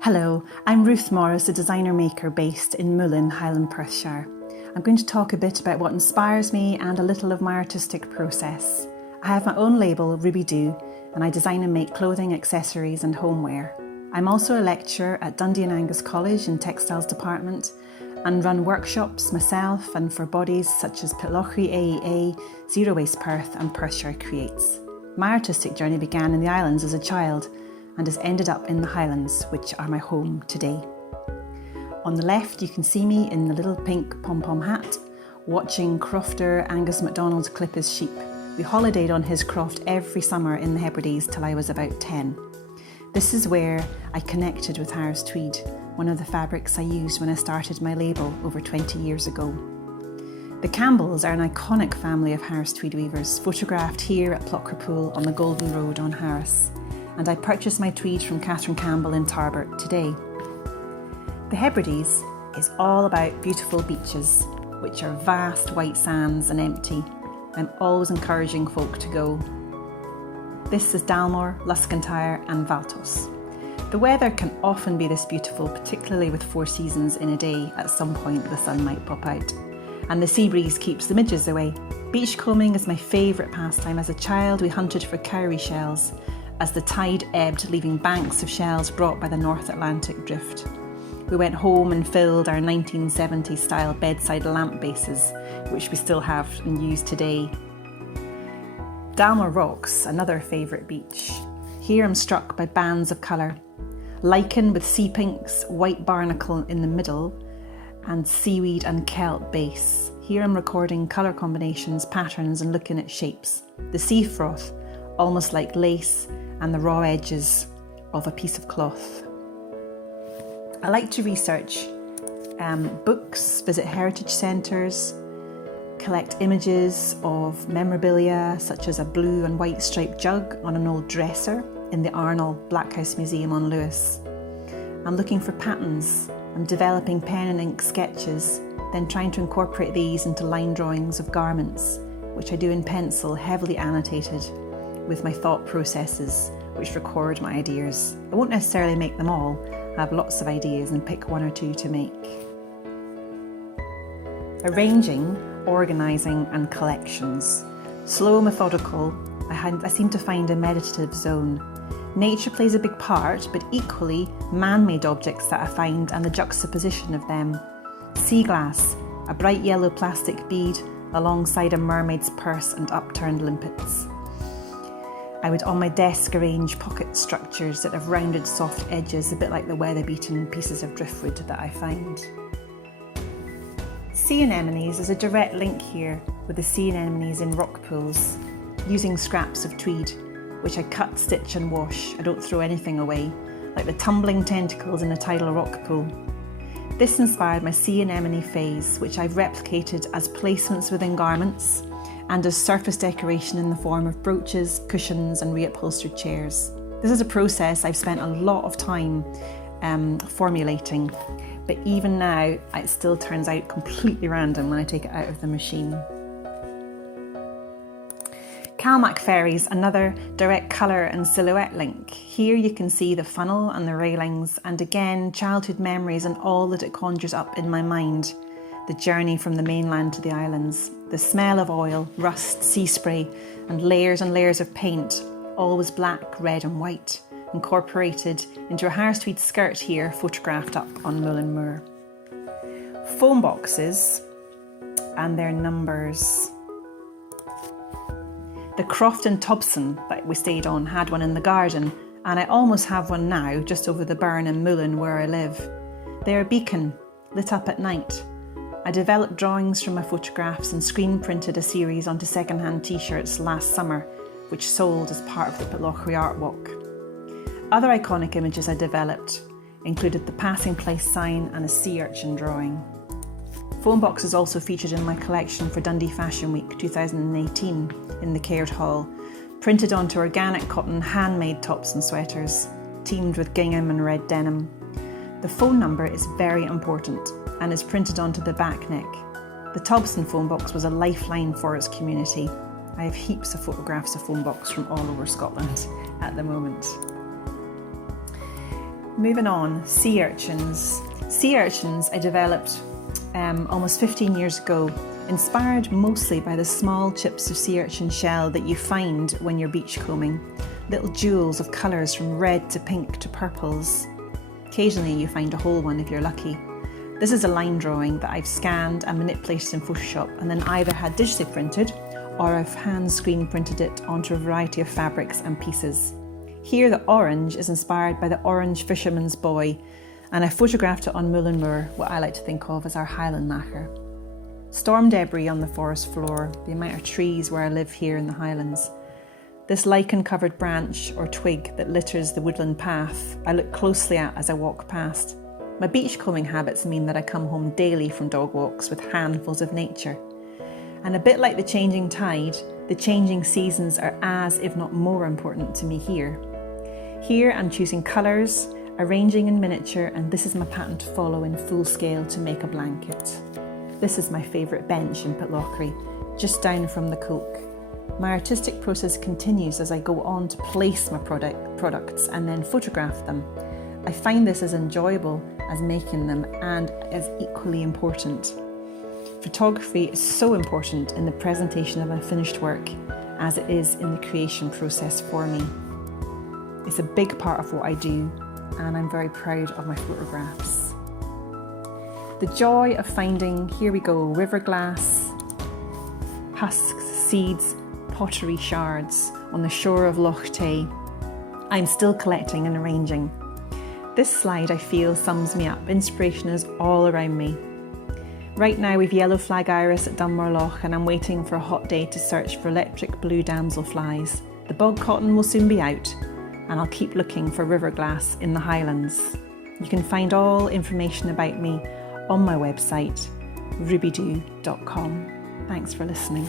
Hello, I'm Ruth Morris, a designer maker based in Mullen, Highland, Perthshire. I'm going to talk a bit about what inspires me and a little of my artistic process. I have my own label, Roobedo, and I design and make clothing, accessories and homeware. I'm also a lecturer at Dundee and Angus College in Textiles Department and run workshops myself and for bodies such as Pitlochry AEA, Zero Waste Perth and Perthshire Creates. My artistic journey began in the islands as a child and has ended up in the Highlands, which are my home today. On the left, you can see me in the little pink pom-pom hat, watching crofter Angus MacDonald clip his sheep. We holidayed on his croft every summer in the Hebrides till I was about 10. This is where I connected with Harris Tweed, one of the fabrics I used when I started my label over 20 years ago. The Campbells are an iconic family of Harris Tweed weavers, photographed here at Plockerpool on the Golden Road on Harris, and I purchased my tweed from Catherine Campbell in Tarbert today. The Hebrides is all about beautiful beaches, which are vast white sands and empty. I'm always encouraging folk to go. This is Dalmore, Luscantire and Valtos. The weather can often be this beautiful, particularly with 4 seasons in a day. At some point the sun might pop out. And the sea breeze keeps the midges away. Beachcombing is my favourite pastime. As a child we hunted for cowrie shells as the tide ebbed, leaving banks of shells brought by the North Atlantic drift. We went home and filled our 1970s style bedside lamp bases, which we still have and use today. Dalmore Rocks, another favourite beach. Here I'm struck by bands of colour. Lichen with sea pinks, white barnacle in the middle, and seaweed and kelp base. Here I'm recording colour combinations, patterns and looking at shapes. The sea froth, almost like lace, and the raw edges of a piece of cloth. I like to research books, visit heritage centres, collect images of memorabilia such as a blue and white striped jug on an old dresser in the Arnold Blackhouse Museum on Lewis. I'm looking for patterns. I'm developing pen and ink sketches, then trying to incorporate these into line drawings of garments, which I do in pencil, heavily annotated with my thought processes, which record my ideas. I won't necessarily make them all. I have lots of ideas and pick 1 or 2 to make. Arranging, organising and collections. Slow, methodical, I seem to find a meditative zone. Nature plays a big part, but equally man-made objects that I find and the juxtaposition of them. Sea glass, a bright yellow plastic bead alongside a mermaid's purse and upturned limpets. I would on my desk arrange pocket structures that have rounded soft edges, a bit like the weather-beaten pieces of driftwood that I find. Sea anemones is a direct link here with the sea anemones in rock pools, using scraps of tweed, which I cut, stitch and wash. I don't throw anything away, like the tumbling tentacles in a tidal rock pool. This inspired my sea anemone phase, which I've replicated as placements within garments and as surface decoration in the form of brooches, cushions and reupholstered chairs. This is a process I've spent a lot of time formulating, but even now it still turns out completely random when I take it out of the machine. Calmac Ferries, another direct colour and silhouette link. Here you can see the funnel and the railings, and again childhood memories and all that it conjures up in my mind. The journey from the mainland to the islands, the smell of oil, rust, sea spray and layers of paint, always black, red and white, incorporated into a Harris Tweed skirt here, photographed up on Mullen Moor. Foam boxes and their numbers. The Croft and Tobson that we stayed on had one in the garden, and I almost have one now just over the burn in Mullen where I live. They're a beacon, lit up at night. I developed drawings from my photographs and screen printed a series onto second-hand t-shirts last summer, which sold as part of the Pitlochry Art Walk. Other iconic images I developed included the passing place sign and a sea urchin drawing. Foam boxes also featured in my collection for Dundee Fashion Week 2018 in the Caird Hall, printed onto organic cotton handmade tops and sweaters, teamed with gingham and red denim. The phone number is very important and is printed onto the back neck. The Tobson phone box was a lifeline for its community. I have heaps of photographs of phone box from all over Scotland at the moment. Moving on, sea urchins. Sea urchins I developed almost 15 years ago, inspired mostly by the small chips of sea urchin shell that you find when you're beachcombing. Little jewels of colours from red to pink to purples. Occasionally you find a whole one if you're lucky. This is a line drawing that I've scanned and manipulated in Photoshop and then either had digitally printed or I've hand screen printed it onto a variety of fabrics and pieces. Here the orange is inspired by the orange fisherman's boy, and I photographed it on Mullen Moor, what I like to think of as our Highland Macher. Storm debris on the forest floor, the amount of trees where I live here in the Highlands. This lichen-covered branch or twig that litters the woodland path, I look closely at as I walk past. My beachcombing habits mean that I come home daily from dog walks with handfuls of nature. And a bit like the changing tide, the changing seasons are as, if not more important to me here. Here I'm choosing colours, arranging in miniature, and this is my pattern to follow in full scale to make a blanket. This is my favourite bench in Pitlochry, just down from the Coke. My artistic process continues as I go on to place my products and then photograph them. I find this as enjoyable as making them and as equally important. Photography is so important in the presentation of a finished work as it is in the creation process for me. It's a big part of what I do, and I'm very proud of my photographs. The joy of finding, here we go, river glass, husks, seeds, pottery shards on the shore of Loch Tay. I'm still collecting and arranging. This slide, I feel, sums me up. Inspiration is all around me. Right now we've yellow flag iris at Dunmore Loch and I'm waiting for a hot day to search for electric blue damselflies. The bog cotton will soon be out and I'll keep looking for river glass in the Highlands. You can find all information about me on my website, roobedo.com. Thanks for listening.